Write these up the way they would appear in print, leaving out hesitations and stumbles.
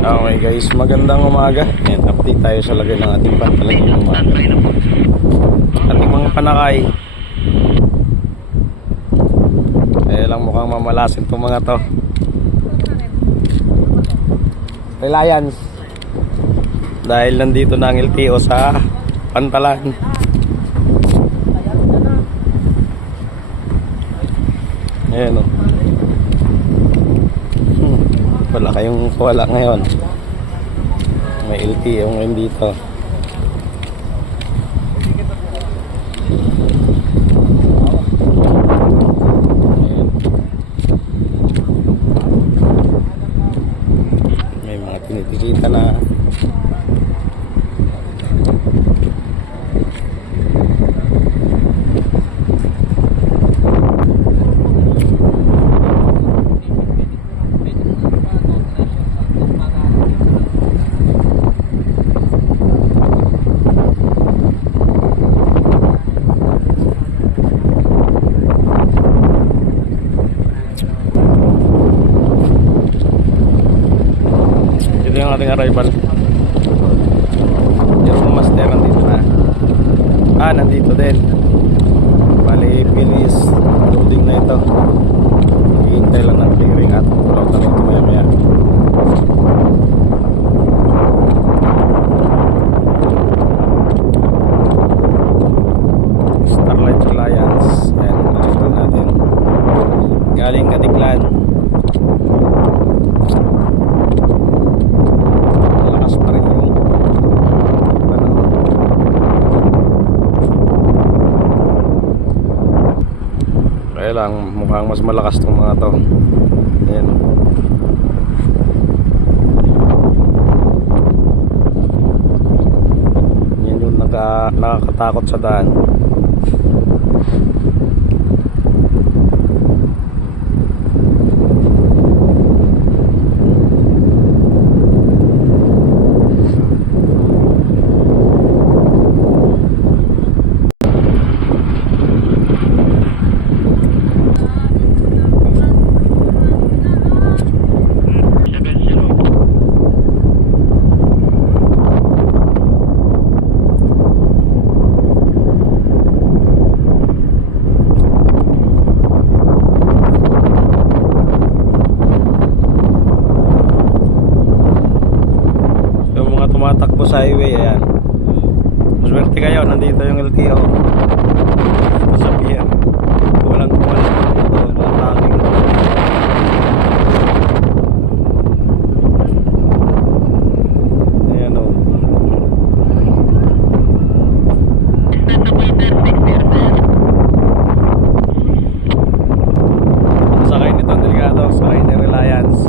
Okay guys, magandang umaga. Ayan, update tayo sa lagay ng ating pantalay ng umaga. Ating mga panakay. Kaya lang mukhang mamalasin itong mga to. Reliance. Dahil nandito na ang LTO sa pantalan. Ayan o. Wala kayong wala ngayon. May LTO ngayon dito. May mga tinitikita na. Yung ating arrival. Yung master nandito na. Nandito din. Bali, finish loading na ito. Hihintay lang ng clearing at pull out na ito maya maya. Starlight Reliance. Ayan, arrival natin. Galing Katiklan. Kaya lang mukhang mas malakas itong mga to. Ayan. Yan yung nakakatakot sa daan. Tumatakbo sa highway, ayan. Maswerte kayo, nandito yung LTO sa pier. Walang tracking. Ayan o. Sakay nito delikado, sakay ni Reliance.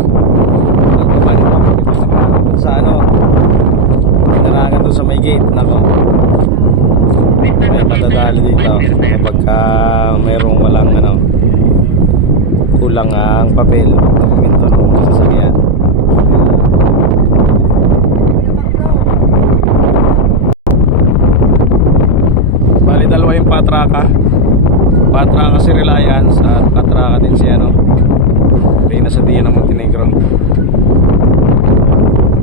Sa ano, narangan doon sa may gate. Nako, may madadali dito kapag mayroong walang kulang ang papel, dokumento ng sasakyan. Bali dalawa yung patraka si Reliance at patraka din si Reyna sa Dia ng Montenegro.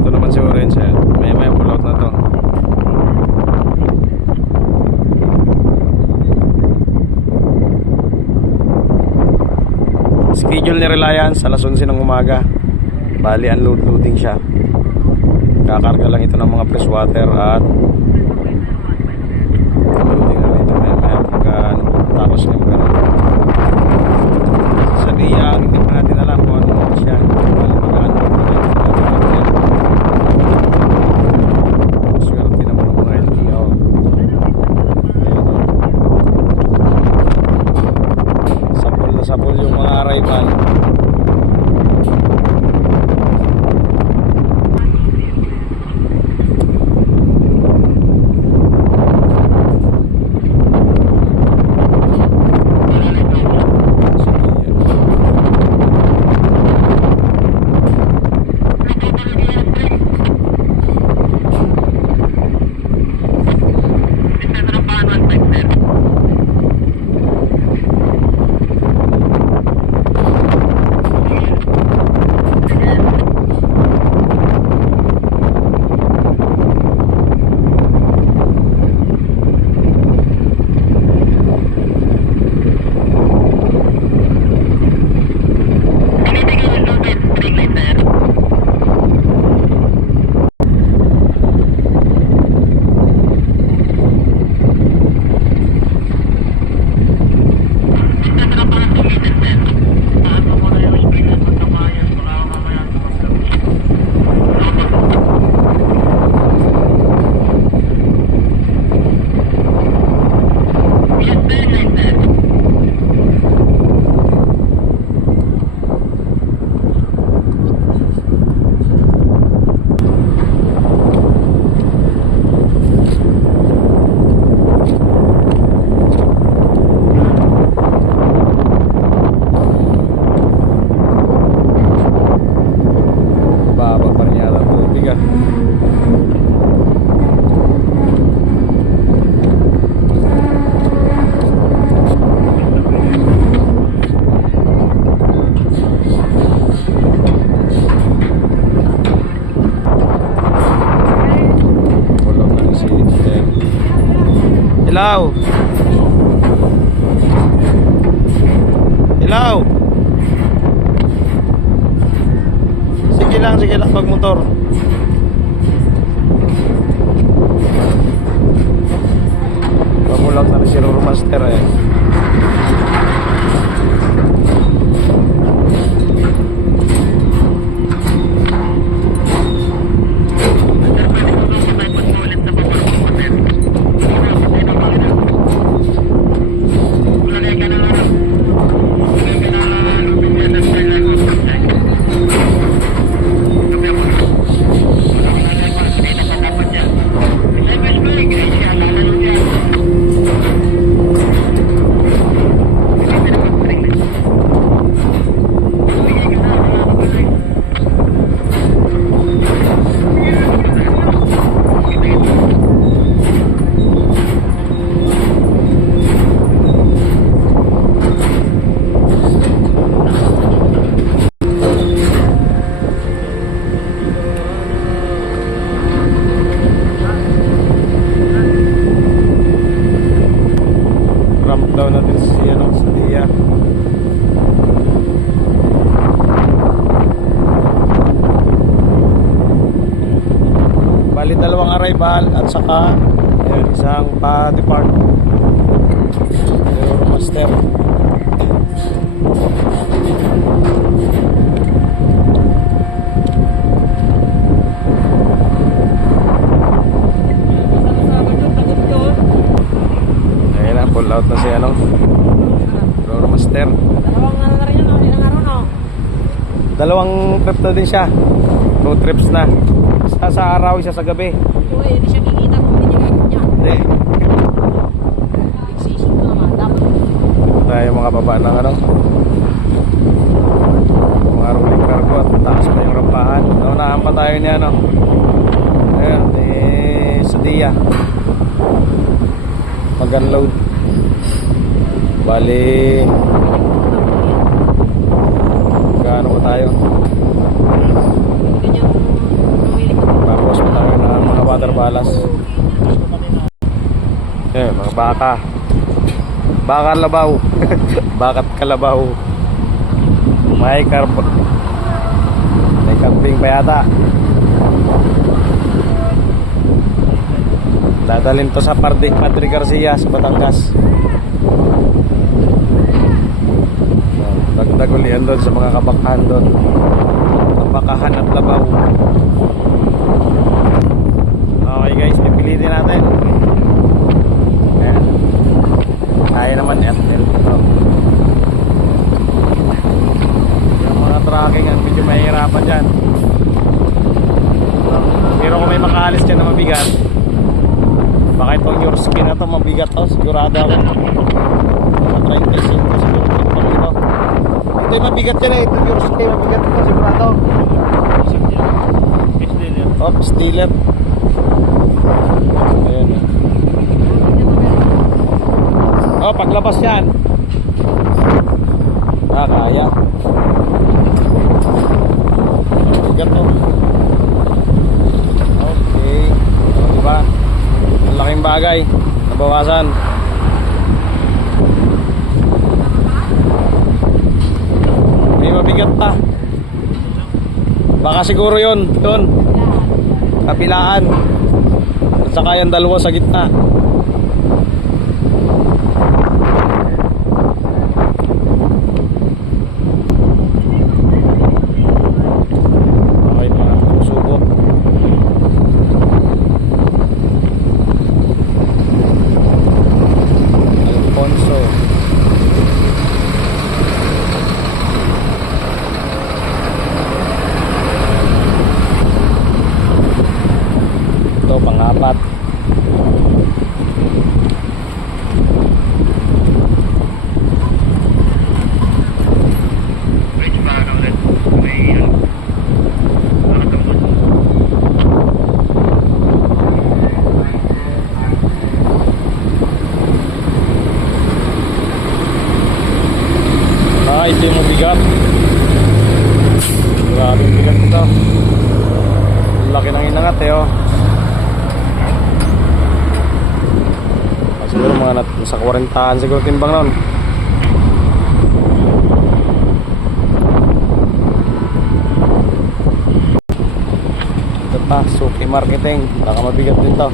Ito naman si Orange. May pull out na to. Schedule ni Reliance alas 11 ng umaga. Bali unloading siya. Kakarga lang ito ng mga fresh water at unloading na ito maya tapos ng gano'n. Sa Dia, hindi pa natin alam kung ano siya. Bali mag-unload na ito. Sapol yung mga arrival. Hello. Hello. Sige lang pagmotor. Pamulag na rin si Roro Master eh. Ramp down natin si Dia. Bali dalawang arrival at saka isang pa-depart. Roro Master. Pull out na si Roro Master. Dalawang ano na rin yun, ilang araw na. Dalawang trip na din siya. 2 trips na. Isa sa araw, isa sa gabi. Hindi siya kikita kung hindi niya gagawin niya. Hindi. Fixation ko naman, dapat. Tayo mga baba ng mga rolling cargo at mataas pa yung rampahan. Naunahan pa tayo niya Ayan, sa Dia. Mag-unload. Bali gaano ko tayo? Ganyan, namili ko. Tapos pa tayo ng mga water balas. Mga baka. Baka labaw. Bakat kalabaw. May carbon. May kambing pa yata. Dadalhin to sa Padre Garcia sa Batangas. Dagdag ulian doon sa mga kabakahan doon. Kabakahan at labaw. Okay guys, pipilitin natin. Ayan. Kaya naman FL. Yung mga tracking medyo mahihirapan dyan. Pero kung may makaalis dyan na mabigat, baka itong your skin na to mabigat to. Sigurado ako. Mga 35 siguro ito. Ito yung mabigat yan eh. Ito yung skin mabigat ito. Sigurado. Oh, stealer. Ayan. Oh, paglabas yan. Kaya. Mabigat to. Okay. Diba? Ang laking bagay. Nabawasan. May mabigat pa. Baka siguro yun. Doon. Kabilaan. At saka yung dalawa sa gitna. Okay, mga susubok. Alfonso. Ito, pang-apat. Ito yung mabigat. Grabe yung bigat ito. Laki ng inangat eh oh. Kasi Siguro mga sa 40an siguro timbang nun. Ito pa, Suki Marketing. Baka mabigat din to.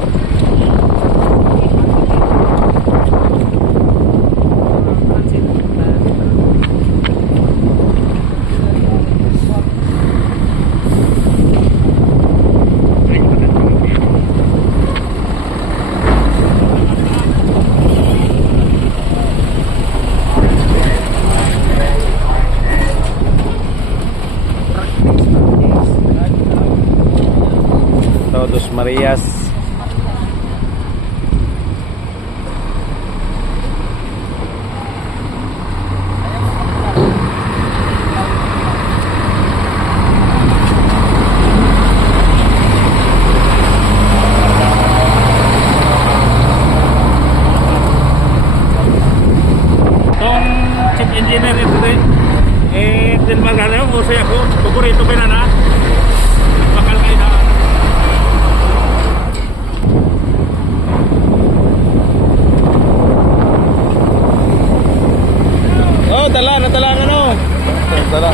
Dos Marias. Itong chief engineer ito din, din magana yung usay ako, paborito ka na na, bakal kayo na. Oh, nadala ng ano. Nadala.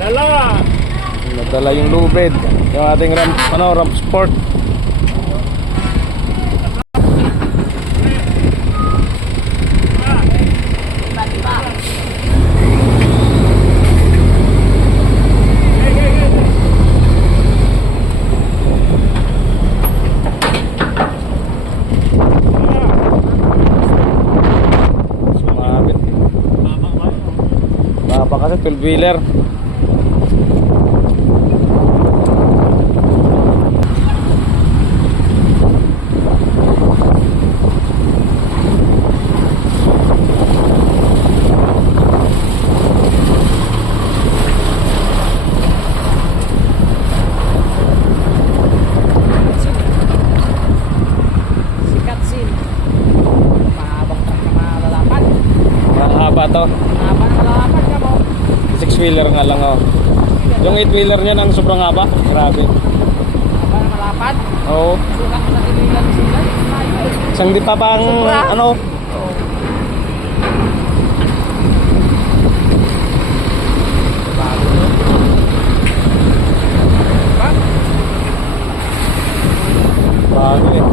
Dalawa! Nadala yung lubid. Yung ating ramp sport. Sumabit. Baba kasi 12-wheeler. Sikat sin. Mahabang truck na malalapad. Mahaba to. Mahaba na malalapad ka mo. 6-wheeler nga lang oh. Yung 8-wheeler niya nang sobrang haba. Grabe. Mahaba na malapad. Oo. Sukat na tinilang sukat. Isang di pa pang Sobra. ano. Bago eh.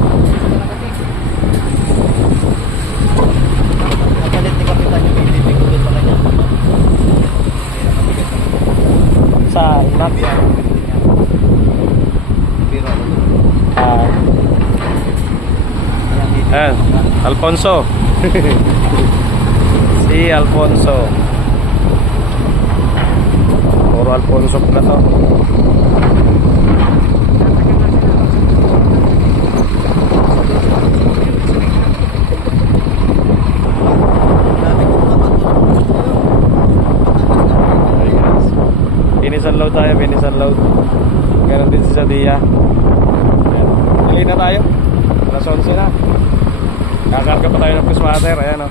Nakalit ni Kapitan yung ilibig ulit pa kanya. Sa nak. Pero Ayan, Alfonso. Si Alfonso. Puro Alfonso pala to. Finish and load tayo, finish and load. Ganon din si Sadia. Ayan. Tuloy na tayo. Alas 11 na. Kakarga pa tayo ng push water. Ayan o.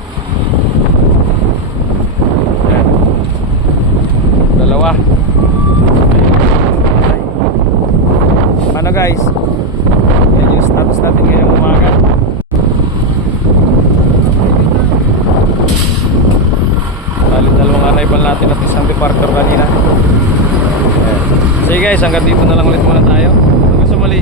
Ayan. Dalawa. Ano guys? Yan yung status natin ngayong umaga. Bali dalawang arrival natin at isang departure kanina. Ayan. Sige guys, hanggang dito na lang ulit muna tayo. Hanggang sa muli.